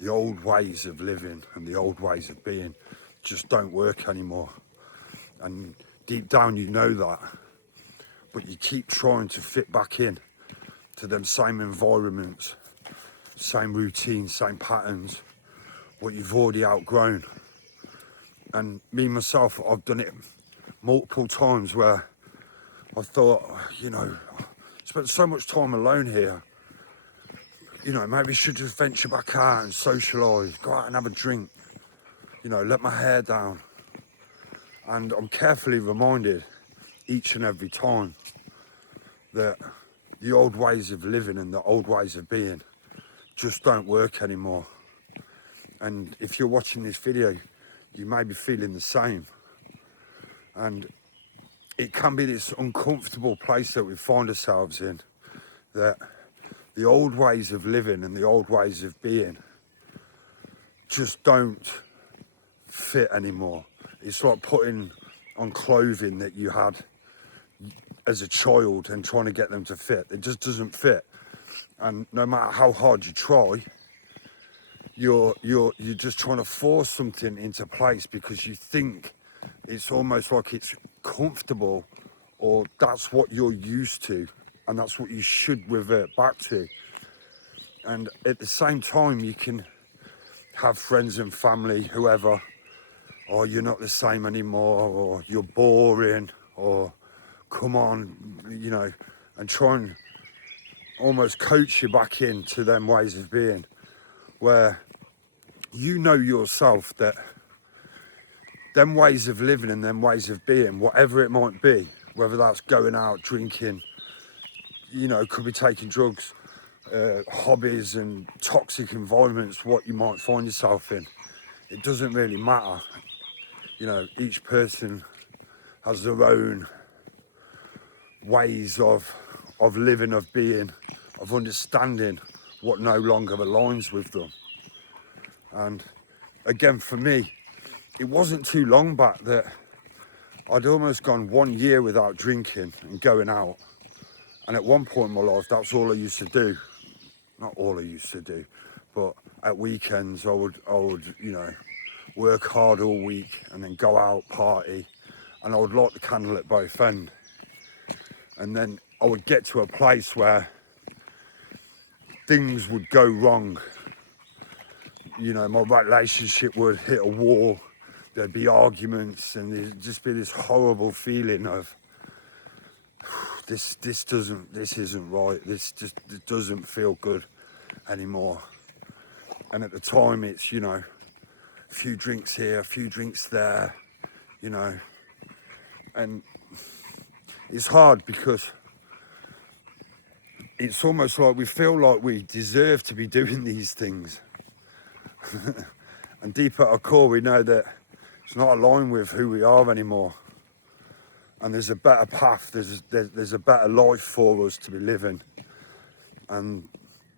the old ways of living and the old ways of being just don't work anymore. And deep down you know that, but you keep trying to fit back in to them same environments, same routines, same patterns, what you've already outgrown. And me myself, I've done it multiple times where I thought, you know, I spent so much time alone here, you know, maybe I should just venture back out and socialise, go out and have a drink, you know, let my hair down. And I'm carefully reminded each and every time that the old ways of living and the old ways of being just don't work anymore. And if you're watching this video, you may be feeling the same. And it can be this uncomfortable place that we find ourselves in, that the old ways of living and the old ways of being just don't fit anymore. It's like putting on clothing that you had as a child and trying to get them to fit. It just doesn't fit. And no matter how hard you try, you're just trying to force something into place because you think it's almost like it's comfortable, or that's what you're used to and that's what you should revert back to. And at the same time, you can have friends and family, whoever, or you're not the same anymore, or you're boring, or come on, you know, and try and almost coach you back into them ways of being, where you know yourself that them ways of living and them ways of being, whatever it might be, whether that's going out, drinking, you know, could be taking drugs, hobbies and toxic environments, what you might find yourself in, it doesn't really matter. You know, each person has their own ways of living, of being, of understanding what no longer aligns with them. And again, for me, it wasn't too long back that I'd almost gone 1 year without drinking and going out. And at one point in my life, that's all I used to do. Not all I used to do, but at weekends I would, you know, work hard all week and then go out, party, and I would light the candle at both ends. And then I would get to a place where things would go wrong. You know, my relationship would hit a wall, there'd be arguments, and there'd just be this horrible feeling of, this isn't right, this doesn't feel good anymore. And at the time it's, you know, a few drinks here, a few drinks there, you know, and it's hard because it's almost like we feel like we deserve to be doing these things. And deep at our core we know that it's not aligned with who we are anymore. And there's a better path, there's a better life for us to be living. And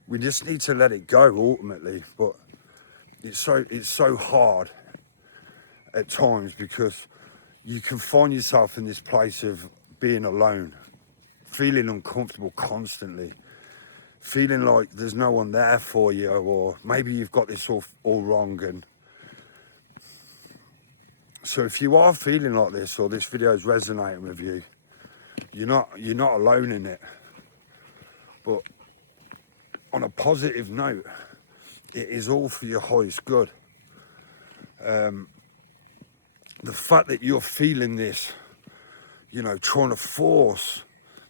we just need to let it go ultimately. But it's so hard at times because you can find yourself in this place of being alone, feeling uncomfortable constantly, feeling like there's no one there for you, or maybe you've got this all wrong. And so if you are feeling like this, or this video is resonating with you, you're not alone in it. But on a positive note, it is all for your highest good. The fact that you're feeling this, you know, trying to force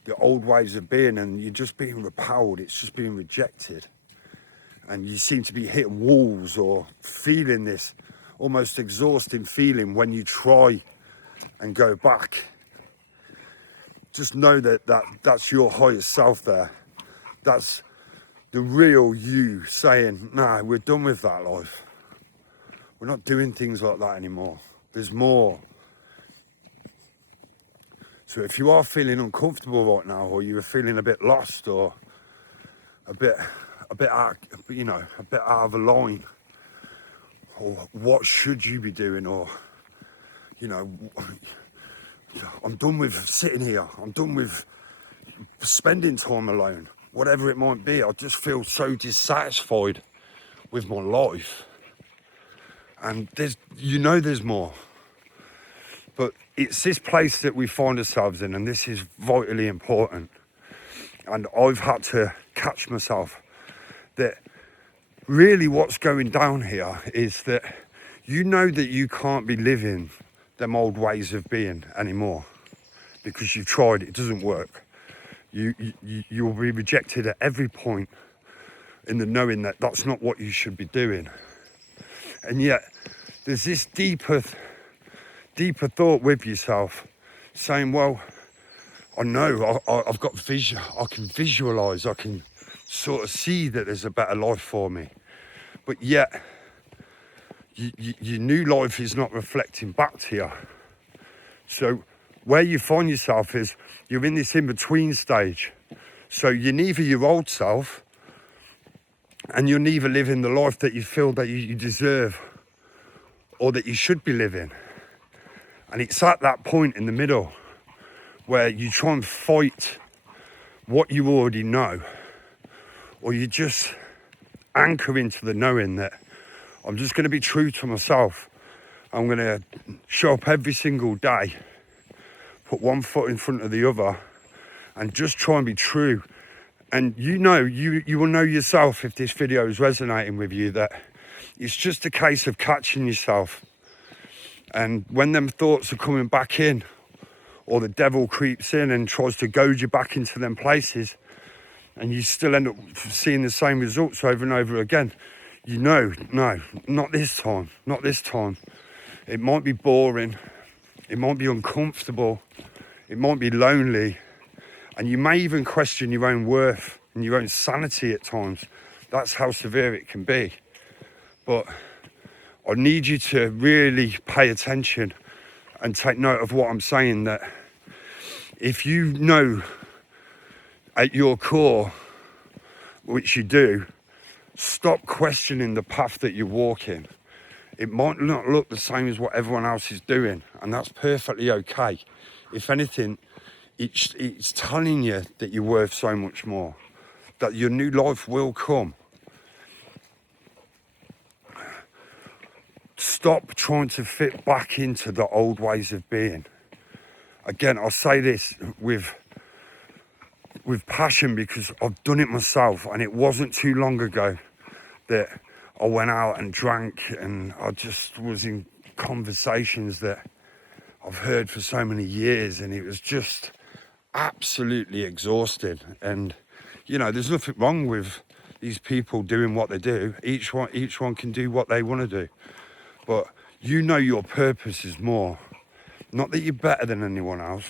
the old ways of being, and you're just being repelled, it's just being rejected, and you seem to be hitting walls or feeling this almost exhausting feeling when you try and go back. Just know that's your highest self there. That's the real you saying, nah, we're done with that life. We're not doing things like that anymore. There's more. So if you are feeling uncomfortable right now, or you're feeling a bit lost, or a bit out, you know, a bit out of a line, or what should you be doing, or, you know, I'm done with sitting here, I'm done with spending time alone, whatever it might be. I just feel so dissatisfied with my life. And there's more. But it's this place that we find ourselves in, and this is vitally important. And I've had to catch myself that really what's going down here is that you know that you can't be living them old ways of being anymore because you've tried, it doesn't work. You'll be rejected at every point in the knowing that that's not what you should be doing. And yet there's this deeper thought with yourself saying, well, I know I've got vision, I can visualize, I can sort of see that there's a better life for me. But yet your new life is not reflecting back to you. So where you find yourself is you're in this in-between stage. So you're neither your old self and you're neither living the life that you feel that you deserve or that you should be living. And it's at that point in the middle where you try and fight what you already know, or you just anchor into the knowing that I'm just going to be true to myself. I'm going to show up every single day, put one foot in front of the other, and just try and be true. And you will know yourself, if this video is resonating with you, that it's just a case of catching yourself. And when them thoughts are coming back in, or the devil creeps in and tries to goad you back into them places, and you still end up seeing the same results over and over again, you know, no, not this time, not this time. It might be boring, it might be uncomfortable, it might be lonely, and you may even question your own worth and your own sanity at times. That's how severe it can be. But I need you to really pay attention and take note of what I'm saying, that if you know at your core, which you do, stop questioning the path that you're walking. It might not look the same as what everyone else is doing, and that's perfectly okay. If anything, it's telling you that you're worth so much more, that your new life will come. Stop trying to fit back into the old ways of being. Again, I say this with passion because I've done it myself, and it wasn't too long ago that I went out and drank, and I just was in conversations that I've heard for so many years, and it was just absolutely exhausting. And you know, there's nothing wrong with these people doing what they do. Each one can do what they want to do. But you know your purpose is more. Not that you're better than anyone else,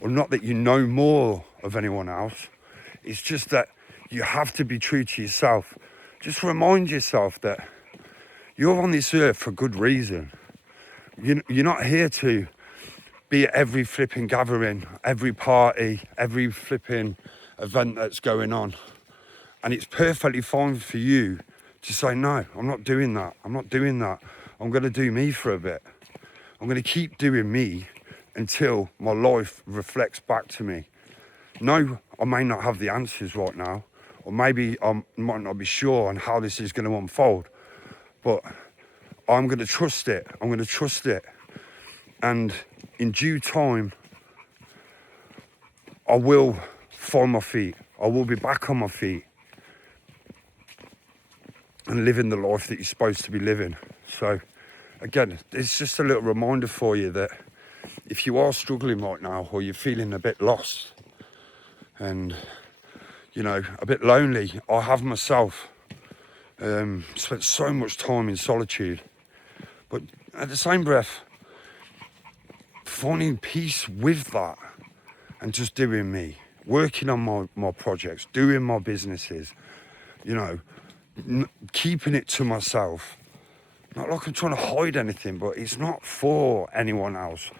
or not that you know more of anyone else. It's just that you have to be true to yourself. Just remind yourself that you're on this earth for good reason. You're not here to be at every flipping gathering, every party, every flipping event that's going on. And it's perfectly fine for you to say, no, I'm not doing that. I'm not doing that. I'm going to do me for a bit. I'm going to keep doing me until my life reflects back to me. No, I may not have the answers right now, or maybe I might not be sure on how this is going to unfold, but I'm going to trust it. I'm going to trust it. And in due time, I will find my feet. I will be back on my feet and living the life that you're supposed to be living. So again, it's just a little reminder for you that if you are struggling right now, or you're feeling a bit lost and, you know, a bit lonely, I have myself spent so much time in solitude. But at the same breath, finding peace with that and just doing me, working on my projects, doing my businesses, you know, keeping it to myself. Not like I'm trying to hide anything, but it's not for anyone else.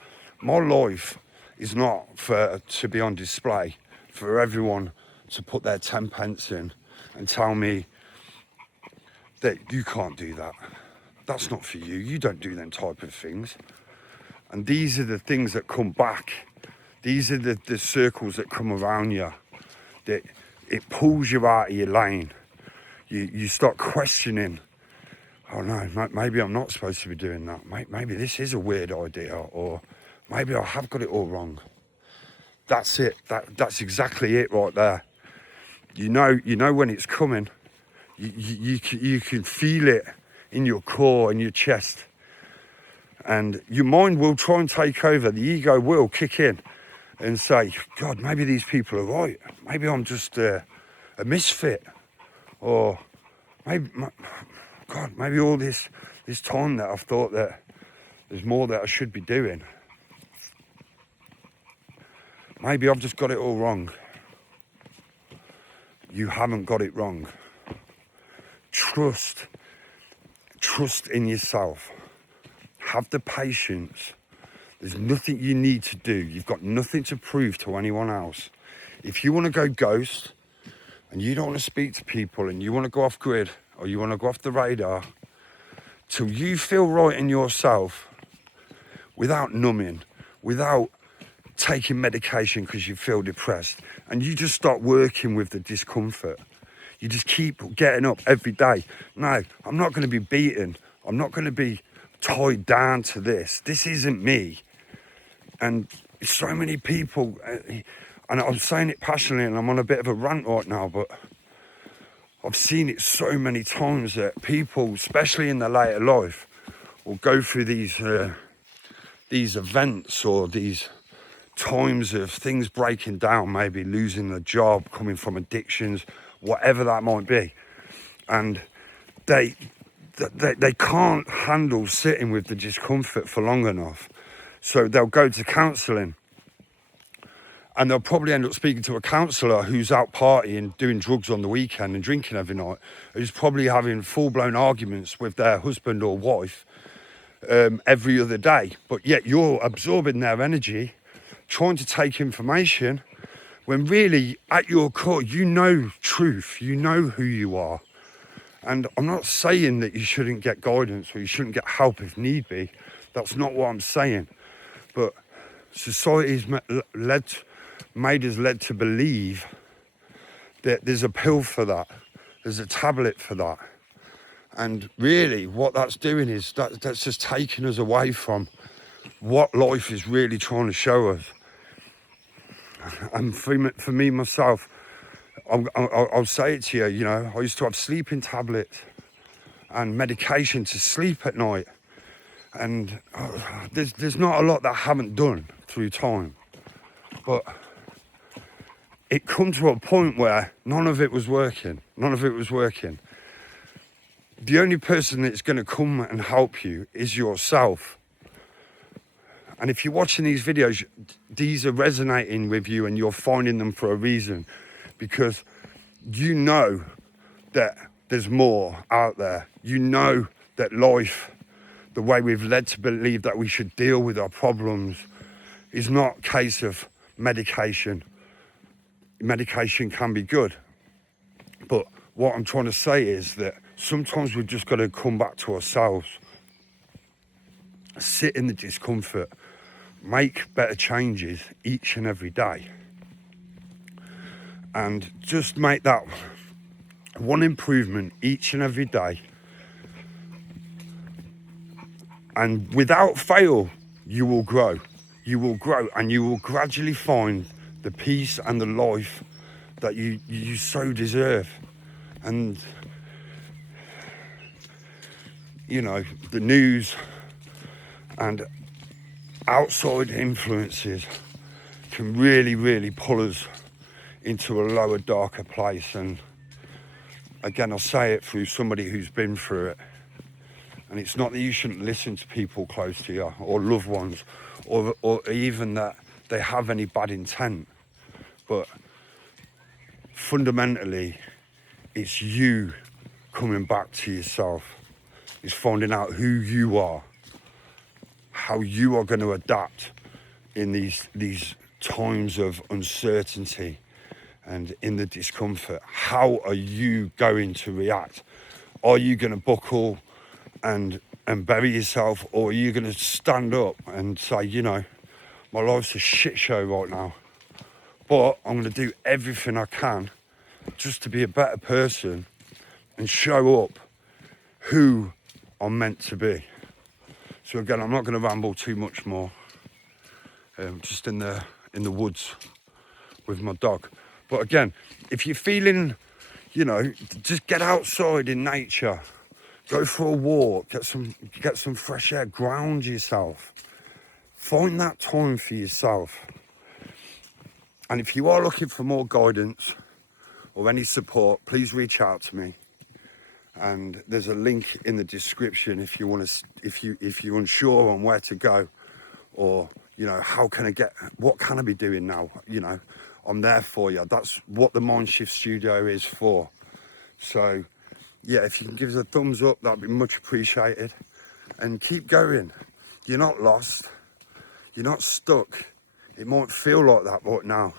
My life is not to be on display for everyone to put their 10 pence in and tell me that you can't do that. That's not for you. You don't do them type of things. And these are the things that come back. These are the circles that come around you, that it pulls you out of your lane. You start questioning, oh no, maybe I'm not supposed to be doing that. Maybe this is a weird idea, or maybe I have got it all wrong. That's it. That's exactly it right there. You know when it's coming. You can feel it in your core and your chest. And your mind will try and take over. The ego will kick in and say, God, maybe these people are right. Maybe I'm just a misfit. Or maybe, God, maybe all this time that I've thought that there's more that I should be doing. Maybe I've just got it all wrong. You haven't got it wrong. Trust in yourself. Have the patience. There's nothing you need to do. You've got nothing to prove to anyone else. If you want to go ghost and you don't want to speak to people and you want to go off grid or you want to go off the radar, till you feel right in yourself, without numbing, without taking medication because you feel depressed, and you just start working with the discomfort. You just keep getting up every day. No, I'm not going to be beaten. I'm not going to be tied down to this. This isn't me. And so many people, and I'm saying it passionately, and I'm on a bit of a rant right now, but I've seen it so many times that people, especially in their later life, will go through these events or these times of things breaking down, maybe losing a job, coming from addictions, whatever that might be, and they can't handle sitting with the discomfort for long enough, so they'll go to counselling, and they'll probably end up speaking to a counsellor who's out partying, doing drugs on the weekend and drinking every night, who's probably having full-blown arguments with their husband or wife every other day, but yet you're absorbing their energy, trying to take information, when really at your core you know truth, you know who you are. And I'm not saying that you shouldn't get guidance or you shouldn't get help if need be. That's not what I'm saying. But society's made us led to believe that there's a pill for that, there's a tablet for that. And really what that's doing is that's just taking us away from what life is really trying to show us. And for me myself, I'll say it to you, you know, I used to have sleeping tablets and medication to sleep at night. And there's not a lot that I haven't done through time. But it come to a point where none of it was working. None of it was working. The only person that's going to come and help you is yourself. And if you're watching these videos, these are resonating with you and you're finding them for a reason, because you know that there's more out there. You know that life, the way we've led to believe that we should deal with our problems, is not a case of medication. Medication can be good. But what I'm trying to say is that sometimes we've just got to come back to ourselves, sit in the discomfort, make better changes each and every day, and just make that one improvement each and every day. And without fail, you will grow. You will grow, and you will gradually find the peace and the life that you so deserve. And you know, the news and outside influences can really pull us into a lower, darker place. And again, I'll say it through somebody who's been through it. And it's not that you shouldn't listen to people close to you or loved ones, or even that they have any bad intent. But fundamentally, it's you coming back to yourself. It's finding out who you are, how you are going to adapt in these times of uncertainty and in the discomfort. How are you going to react? Are you going to buckle and bury yourself, or are you going to stand up and say, you know, my life's a shit show right now, but I'm going to do everything I can just to be a better person and show up who I'm meant to be. So again, I'm not going to ramble too much more. Just in the woods with my dog. But again, if you're feeling, you know, just get outside in nature, go for a walk, get some fresh air, ground yourself, find that time for yourself. And if you are looking for more guidance or any support, please reach out to me. And there's a link in the description if you want to, if you're unsure on where to go, or you know, what can I be doing now? You know, I'm there for you. That's what the Mindshift Studio is for. So yeah, if you can give us a thumbs up, that'd be much appreciated. And keep going. You're not lost. You're not stuck. It might feel like that right now.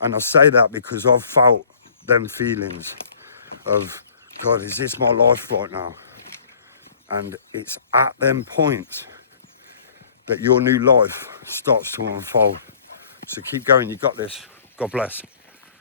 And I say that because I've felt them feelings of, God, is this my life right now? And it's at them points that your new life starts to unfold. So keep going, you got this. God bless.